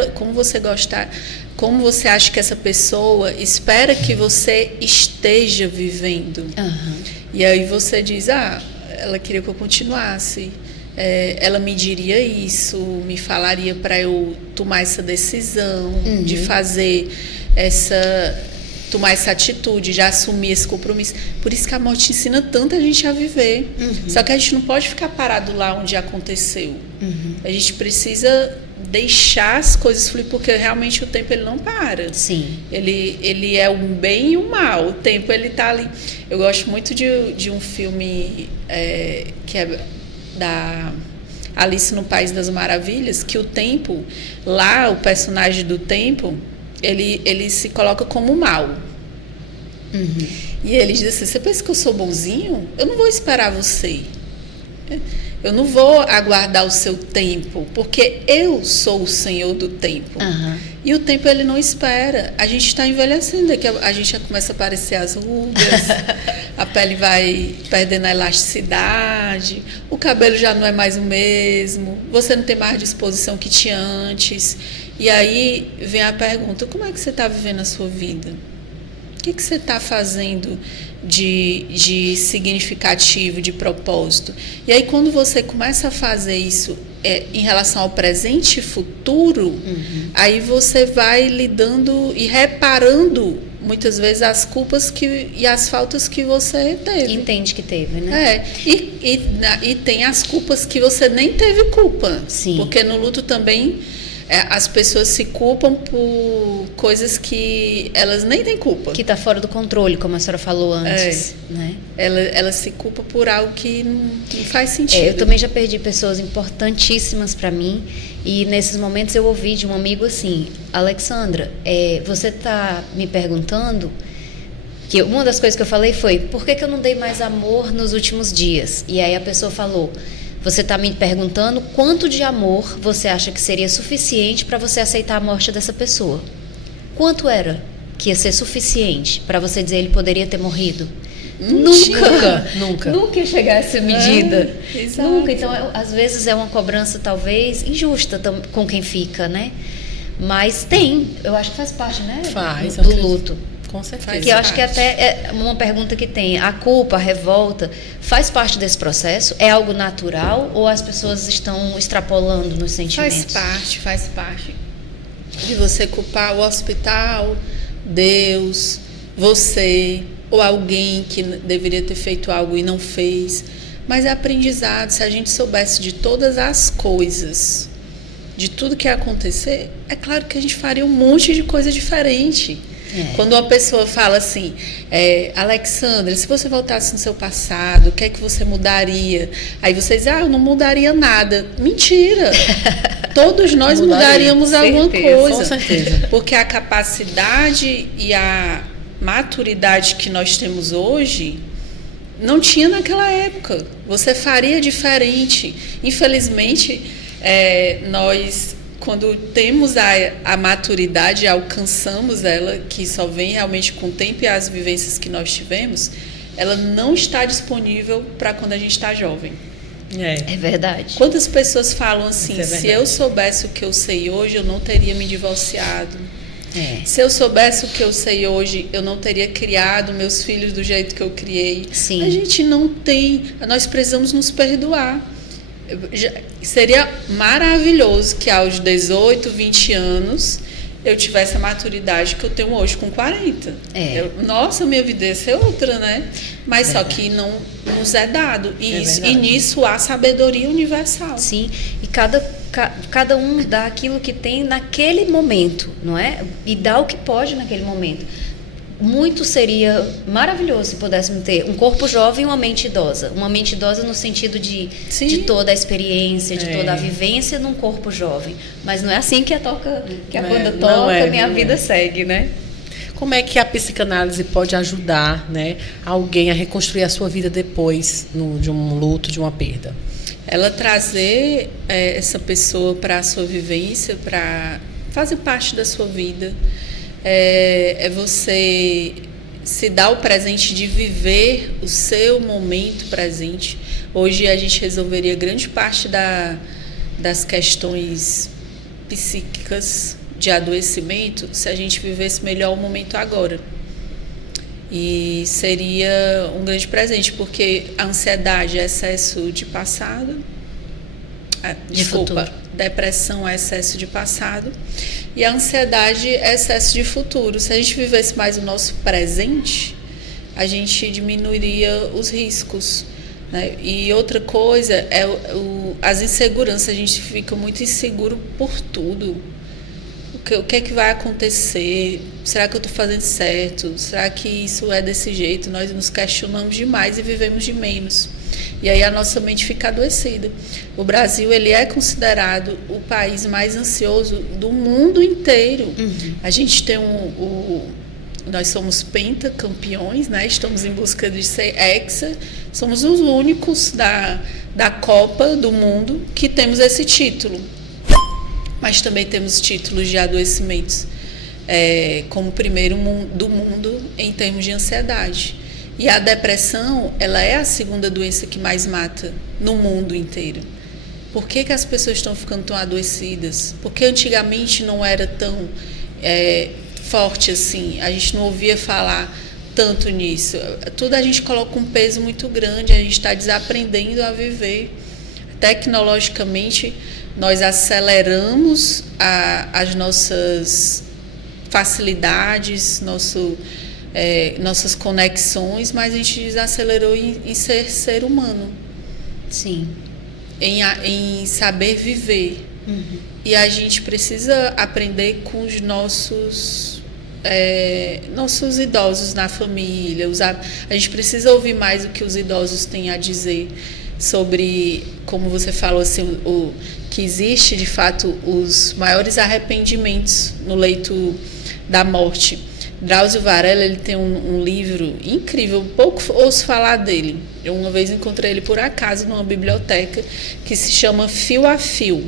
Como você acha que essa pessoa espera que você esteja vivendo? Uhum. E aí você diz, ela queria que eu continuasse, ela me diria isso, me falaria para eu tomar essa decisão, de fazer tomar essa atitude, de assumir esse compromisso. Por isso que a morte ensina tanto a gente a viver. Só que a gente não pode ficar parado lá onde aconteceu. A gente precisa deixar as coisas fluir, porque realmente o tempo ele não para. Sim. Ele é o bem e o mal. O tempo ele está ali. Eu gosto muito de um filme que é Alice no País das Maravilhas, que o tempo, lá o personagem do tempo, ele se coloca como mal. Uhum. E ele diz assim, você pensa que eu sou bonzinho? Eu não vou esperar você. Eu não vou aguardar o seu tempo, porque eu sou o Senhor do tempo. Uhum. E o tempo, ele não espera. A gente está envelhecendo, daqui a gente já começa a aparecer as rugas, a pele vai perdendo a elasticidade, o cabelo já não é mais o mesmo, você não tem mais a disposição que tinha antes. E aí vem a pergunta, como é que você está vivendo a sua vida? O que você está fazendo de significativo, de propósito? E aí, quando você começa a fazer isso em relação ao presente e futuro, aí você vai lidando e reparando, muitas vezes, as culpas e as faltas que você teve. Entende que teve, né? E tem as culpas que você nem teve culpa. Sim. Porque no luto também... as pessoas se culpam por coisas que elas nem têm culpa. Que está fora do controle, como a senhora falou antes. Né? Ela se culpa por algo que não faz sentido. Eu também já perdi pessoas importantíssimas para mim. E nesses momentos eu ouvi de um amigo assim, Alexandra, você está me perguntando... que uma das coisas que eu falei foi, por que eu não dei mais amor nos últimos dias? E aí a pessoa falou... Você está me perguntando quanto de amor você acha que seria suficiente para você aceitar a morte dessa pessoa. Quanto era que ia ser suficiente para você dizer ele poderia ter morrido? Nunca ia chegar a essa medida. Nunca. Então, às vezes é uma cobrança talvez injusta com quem fica, né? Mas eu acho que faz parte, né? Faz. Do luto. Com certeza. Que eu acho que até é uma pergunta que tem. A culpa, a revolta, faz parte desse processo? É algo natural ou as pessoas estão extrapolando nos sentimentos? Faz parte. De você culpar o hospital, Deus, você, ou alguém que deveria ter feito algo e não fez. Mas é aprendizado. Se a gente soubesse de todas as coisas, de tudo que ia acontecer, é claro que a gente faria um monte de coisa diferente. Quando uma pessoa fala assim, Alexandra, se você voltasse no seu passado, o que é que você mudaria? Aí você diz, eu não mudaria nada. Mentira! Todos nós mudaríamos alguma coisa. Com certeza. Porque a capacidade e a maturidade que nós temos hoje não tinha naquela época. Você faria diferente. Infelizmente, nós... Quando temos a maturidade, alcançamos ela, que só vem realmente com o tempo e as vivências que nós tivemos, ela não está disponível para quando a gente está jovem. É verdade. Quantas pessoas falam assim, se eu soubesse o que eu sei hoje, eu não teria me divorciado. Se eu soubesse o que eu sei hoje, eu não teria criado meus filhos do jeito que eu criei. Sim. A gente não tem, nós precisamos nos perdoar. Seria maravilhoso que aos 18, 20 anos eu tivesse a maturidade que eu tenho hoje com 40. Nossa, minha vida ia ser outra, né? Mas só que não nos é dado. E nisso há sabedoria universal. Sim, e cada um dá aquilo que tem naquele momento, não é? E dá o que pode naquele momento. Muito seria maravilhoso se pudéssemos ter um corpo jovem e uma mente idosa. Uma mente idosa no sentido de toda a experiência, de toda a vivência num corpo jovem. Mas não é assim que a banda toca, nem a vida segue, né? Como é que a psicanálise pode ajudar, né, alguém a reconstruir a sua vida depois de um luto, de uma perda? Ela trazer essa pessoa para a sua vivência, para fazer parte da sua vida. É você se dar o presente de viver o seu momento presente. Hoje a gente resolveria grande parte das questões psíquicas de adoecimento se a gente vivesse melhor o momento agora. E seria um grande presente, porque a ansiedade é excesso de passado, depressão é excesso de passado e a ansiedade é excesso de futuro. Se a gente vivesse mais o nosso presente, a gente diminuiria os riscos, né? E outra coisa é as inseguranças. A gente fica muito inseguro por tudo. O que é que vai acontecer? Será que eu estou fazendo certo? Será que isso é desse jeito? Nós nos questionamos demais e vivemos de menos. E aí a nossa mente fica adoecida. O Brasil, ele é considerado o país mais ansioso do mundo inteiro. A gente tem nós somos pentacampeões, né? Estamos em busca de ser hexa. Somos os únicos da Copa do Mundo que temos esse título. Mas também temos títulos de adoecimentos, como primeiro do mundo em termos de ansiedade. E a depressão, ela é a segunda doença que mais mata no mundo inteiro. Por que as pessoas estão ficando tão adoecidas? Porque antigamente não era tão forte assim, a gente não ouvia falar tanto nisso. Tudo a gente coloca um peso muito grande, a gente está desaprendendo a viver. Tecnologicamente, nós aceleramos as nossas facilidades, nossas conexões, mas a gente desacelerou em ser humano. Sim. Em saber viver. E a gente precisa aprender com os nossos idosos na família. A gente precisa ouvir mais o que os idosos têm a dizer sobre, como você falou, assim, que existe, de fato, os maiores arrependimentos no leito da morte. Drauzio Varela, ele tem um livro incrível, pouco ouço falar dele. Eu uma vez encontrei ele por acaso numa biblioteca, que se chama Fio a Fio.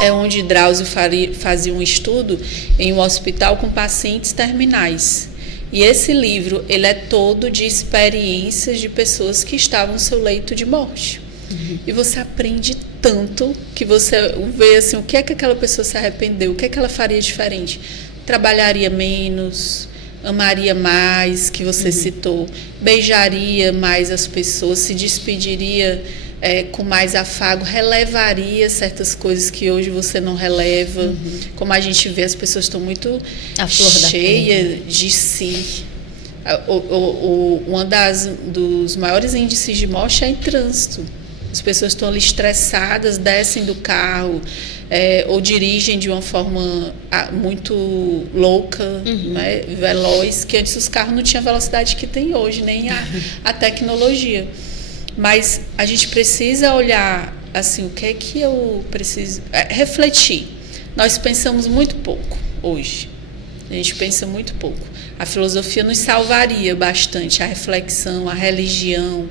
É onde Drauzio fazia um estudo em um hospital com pacientes terminais. E esse livro, ele é todo de experiências de pessoas que estavam no seu leito de morte. E você aprende tanto que você vê assim, o que é que aquela pessoa se arrependeu, o que é que ela faria diferente. Trabalharia menos, amaria mais, que você citou, beijaria mais as pessoas, se despediria com mais afago, relevaria certas coisas que hoje você não releva. Como a gente vê, as pessoas estão muito cheias de si. Dos maiores índices de morte é em trânsito. As pessoas estão ali estressadas, descem do carro, ou dirigem de uma forma muito louca, né, veloz, que antes os carros não tinham a velocidade que tem hoje, nem a tecnologia. Mas a gente precisa olhar assim, o que é que eu preciso refletir. Nós pensamos muito pouco hoje. A gente pensa muito pouco. A filosofia nos salvaria bastante, a reflexão, a religião,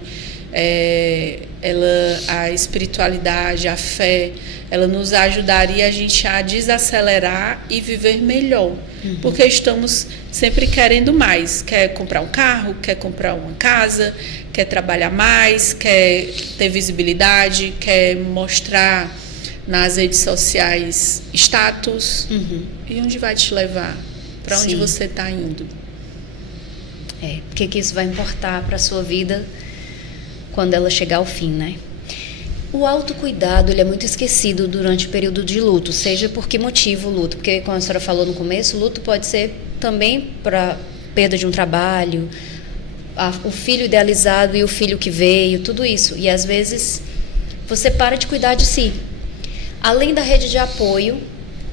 a espiritualidade, a fé, ela nos ajudaria a gente a desacelerar e viver melhor. Porque estamos sempre querendo mais. Quer comprar um carro, quer comprar uma casa, quer trabalhar mais, quer ter visibilidade, quer mostrar nas redes sociais status. E onde vai te levar? Para onde você está indo? O que isso vai importar para a sua vida quando ela chegar ao fim, né? O autocuidado, ele é muito esquecido durante o período de luto, seja por que motivo o luto, porque como a senhora falou no começo, o luto pode ser também para perda de um trabalho, o filho idealizado e o filho que veio, tudo isso. E às vezes você para de cuidar de si. Além da rede de apoio,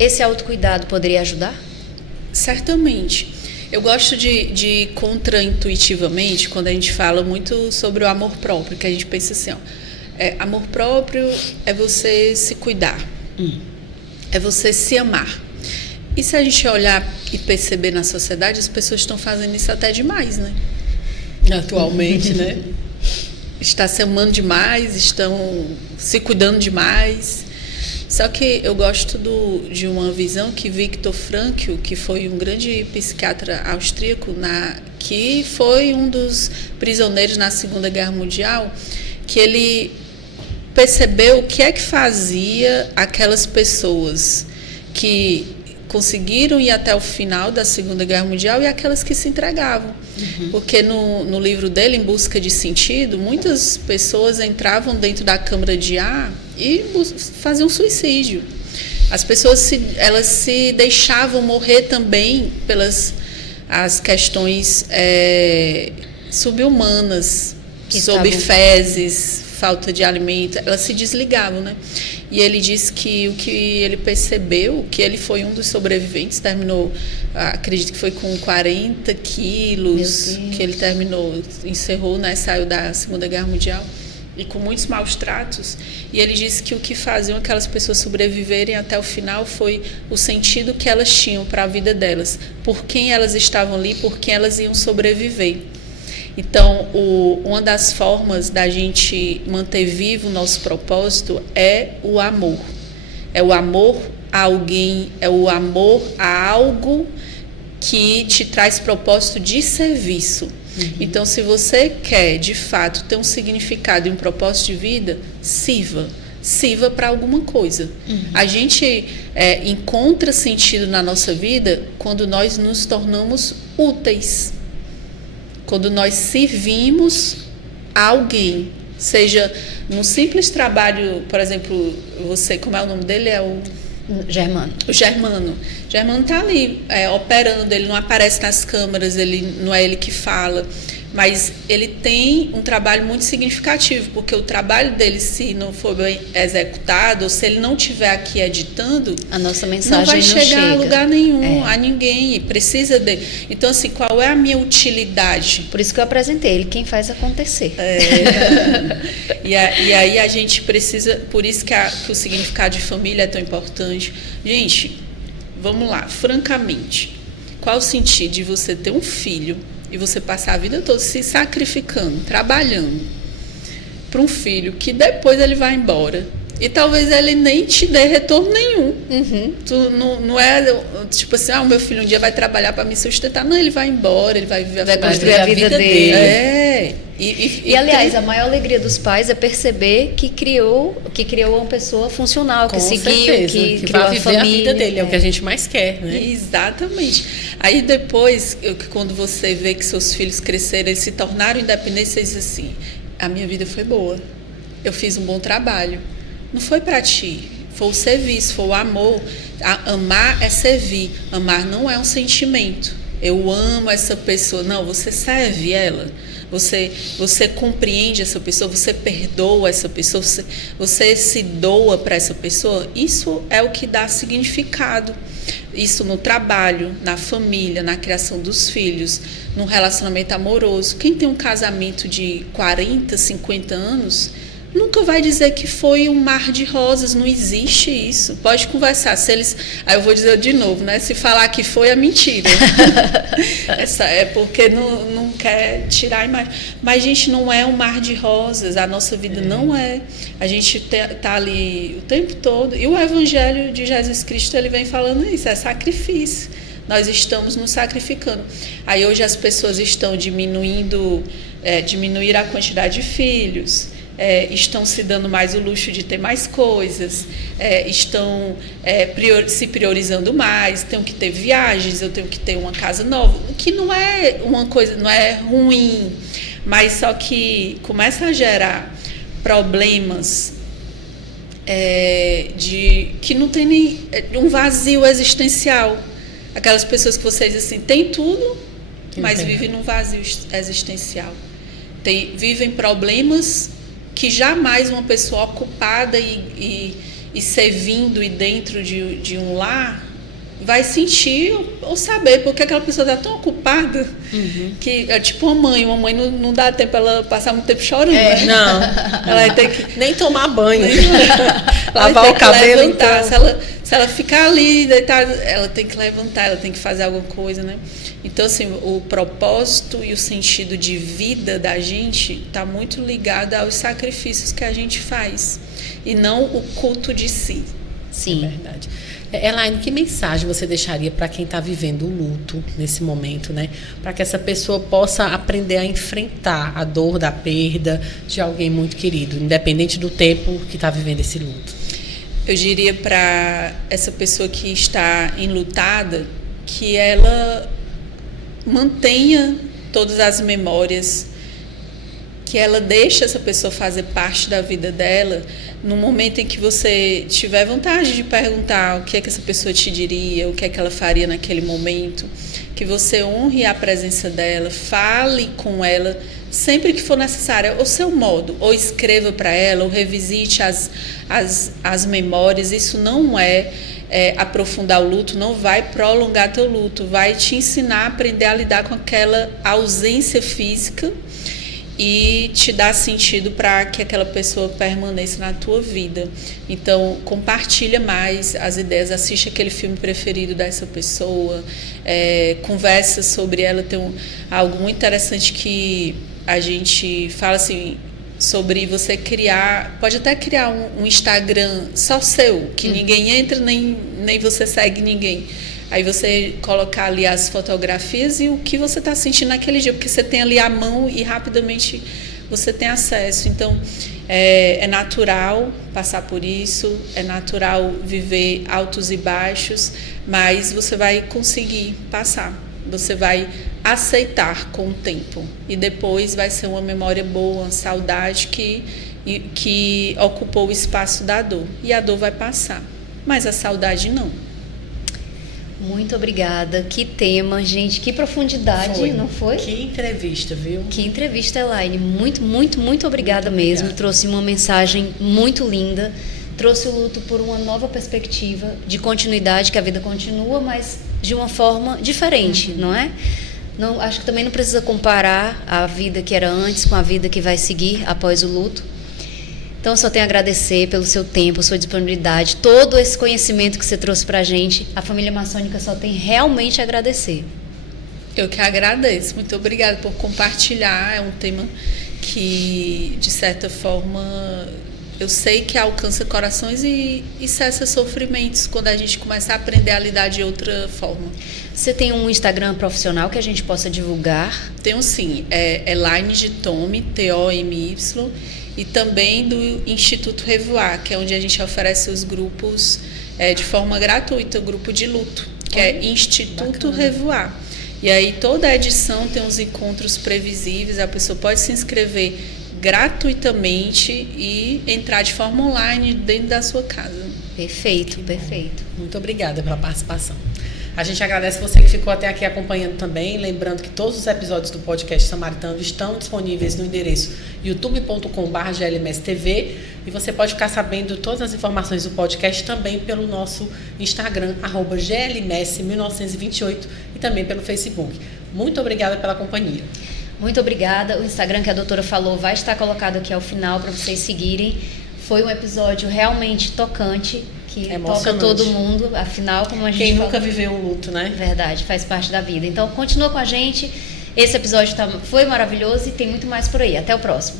esse autocuidado poderia ajudar? Certamente. Eu gosto de contraintuitivamente, quando a gente fala muito sobre o amor próprio, que a gente pensa assim, amor próprio é você se cuidar, é você se amar. E se a gente olhar e perceber na sociedade, as pessoas estão fazendo isso até demais, né? Atualmente, né? Está se amando demais, estão se cuidando demais. Só que eu gosto de uma visão que Viktor Frankl, que foi um grande psiquiatra austríaco, que foi um dos prisioneiros na Segunda Guerra Mundial, que ele percebeu o que é que fazia aquelas pessoas que conseguiram ir até o final da Segunda Guerra Mundial e aquelas que se entregavam. Porque no livro dele, Em Busca de Sentido, muitas pessoas entravam dentro da câmara de ar e faziam suicídio. As pessoas elas se deixavam morrer também pelas as questões subhumanas, sob fezes, falta de alimento, elas se desligavam, né? E ele disse que o que ele percebeu, que ele foi um dos sobreviventes, terminou, acredito que foi com 40 quilos, que ele terminou, encerrou, né? Saiu da Segunda Guerra Mundial, e com muitos maus tratos. E ele disse que o que faziam aquelas pessoas sobreviverem até o final foi o sentido que elas tinham para a vida delas, por quem elas estavam ali, por quem elas iam sobreviver. Então, uma das formas da gente manter vivo o nosso propósito é o amor. É o amor a alguém, é o amor a algo que te traz propósito de serviço. Então, se você quer, de fato, ter um significado e um propósito de vida, sirva para alguma coisa. A gente encontra sentido na nossa vida quando nós nos tornamos úteis. Quando nós servimos a alguém, seja num simples trabalho, por exemplo, você, como é o nome dele? É o Germano. O Germano. O Germano está ali operando, ele não aparece nas câmeras, não é ele que fala, mas ele tem um trabalho muito significativo, porque o trabalho dele, se não for bem executado, ou se ele não estiver aqui editando, a nossa mensagem não vai chegar chega a lugar nenhum, a ninguém, e precisa dele. Então, assim, qual é a minha utilidade? Por isso que eu apresentei ele, quem faz acontecer. E aí a gente precisa, por isso que o significado de família é tão importante. Gente, vamos lá, francamente, qual o sentido de você ter um filho e você passar a vida toda se sacrificando, trabalhando para um filho que depois ele vai embora e talvez ele nem te dê retorno nenhum. Tu não é tipo assim, o meu filho um dia vai trabalhar para me sustentar. Não, ele vai embora, ele vai viver, vai construir a vida dele. E aliás, a maior alegria dos pais é perceber que criou uma pessoa funcional, que seguiu, que criou vai viver a família. A vida dele, é o que a gente mais quer, né? Exatamente. Aí depois, quando você vê que seus filhos cresceram, eles se tornaram independentes, você diz assim, a minha vida foi boa, eu fiz um bom trabalho. Não foi para ti, foi o serviço, foi o amor. Amar é servir, amar não é um sentimento. Eu amo essa pessoa. Não, você serve ela. Você compreende essa pessoa, você perdoa essa pessoa, você se doa para essa pessoa. Isso é o que dá significado. Isso no trabalho, na família, na criação dos filhos, no relacionamento amoroso. Quem tem um casamento de 40, 50 anos, nunca vai dizer que foi um mar de rosas, não existe isso. Pode conversar, aí eu vou dizer de novo, né? Se falar que foi, é mentira. Essa é porque não quer tirar a imagem. Mas, gente, não é um mar de rosas, a nossa vida não é. A gente tá ali o tempo todo, e o Evangelho de Jesus Cristo, ele vem falando isso, é sacrifício. Nós estamos nos sacrificando. Aí hoje as pessoas estão diminuir a quantidade de filhos, estão se dando mais o luxo de ter mais coisas, estão se priorizando mais, tenho que ter viagens, eu tenho que ter uma casa nova, o que não é uma coisa, não é ruim, mas só que começa a gerar problemas que não tem nem um vazio existencial. Aquelas pessoas que vocês assim, têm tudo, mas vivem num vazio existencial. Vivem problemas que jamais uma pessoa ocupada e servindo e dentro de um lar vai sentir ou saber, porque aquela pessoa está tão ocupada que é tipo uma mãe não dá tempo ela passar muito tempo chorando, né? Não, ela vai ter que nem tomar banho, lavar o cabelo, levantar, se ela ficar ali deitada, ela tem que levantar, ela tem que fazer alguma coisa, né? Então, assim, o propósito e o sentido de vida da gente está muito ligado aos sacrifícios que a gente faz e não o culto de si. Sim. É verdade. Elaine, que mensagem você deixaria para quem está vivendo o luto nesse momento, né? Para que essa pessoa possa aprender a enfrentar a dor da perda de alguém muito querido, independente do tempo que está vivendo esse luto. Eu diria para essa pessoa que está enlutada que ela mantenha todas as memórias, que ela deixe essa pessoa fazer parte da vida dela. No momento em que você tiver vontade de perguntar o que é que essa pessoa te diria, o que é que ela faria naquele momento, que você honre a presença dela, fale com ela sempre que for necessário, o seu modo, ou escreva para ela, ou revisite as memórias. Isso não é aprofundar o luto, não vai prolongar teu luto, vai te ensinar a aprender a lidar com aquela ausência física e te dar sentido para que aquela pessoa permaneça na tua vida. Então, compartilha mais as ideias, assiste aquele filme preferido dessa pessoa, conversa sobre ela. Tem algo muito interessante que a gente fala assim, sobre você criar, pode até criar um Instagram só seu, que ninguém entra, nem você segue ninguém. Aí você colocar ali as fotografias e o que você está sentindo naquele dia, porque você tem ali a mão e rapidamente você tem acesso. Então, é natural passar por isso, é natural viver altos e baixos, mas você vai conseguir passar, você vai aceitar com o tempo. E depois vai ser uma memória boa, uma saudade que ocupou o espaço da dor. E a dor vai passar, mas a saudade não. Muito obrigada. Que tema, gente. Que profundidade, não foi? Que entrevista, viu? Que entrevista, Elaine. Muito, muito, muito obrigada mesmo. Trouxe uma mensagem muito linda. Trouxe o luto por uma nova perspectiva de continuidade, que a vida continua, mas de uma forma diferente, não é? Não, acho que também não precisa comparar a vida que era antes com a vida que vai seguir após o luto. Então, só tenho a agradecer pelo seu tempo, sua disponibilidade, todo esse conhecimento que você trouxe para a gente. A família maçônica só tem realmente a agradecer. Eu que agradeço. Muito obrigada por compartilhar. É um tema que, de certa forma, eu sei que alcança corações e cessa sofrimentos quando a gente começa a aprender a lidar de outra forma. Você tem um Instagram profissional que a gente possa divulgar? Tenho sim. É Elaine de Tomy, T-O-M-Y. E também do Instituto Revoar, que é onde a gente oferece os grupos de forma gratuita, o grupo de luto, que é Instituto Revoar. E aí toda a edição tem uns encontros previsíveis, a pessoa pode se inscrever gratuitamente e entrar de forma online dentro da sua casa. Perfeito, perfeito. Muito obrigada pela participação. A gente agradece você que ficou até aqui acompanhando também. Lembrando que todos os episódios do podcast Samaritano estão disponíveis no endereço youtube.com/glmstv e você pode ficar sabendo todas as informações do podcast também pelo nosso Instagram, @glms1928 e também pelo Facebook. Muito obrigada pela companhia. Muito obrigada. O Instagram que a doutora falou vai estar colocado aqui ao final para vocês seguirem. Foi um episódio realmente tocante, que toca todo mundo, afinal, como a gente Quem nunca viveu um luto, né? Verdade, faz parte da vida. Então, continua com a gente. Esse episódio foi maravilhoso e tem muito mais por aí. Até o próximo.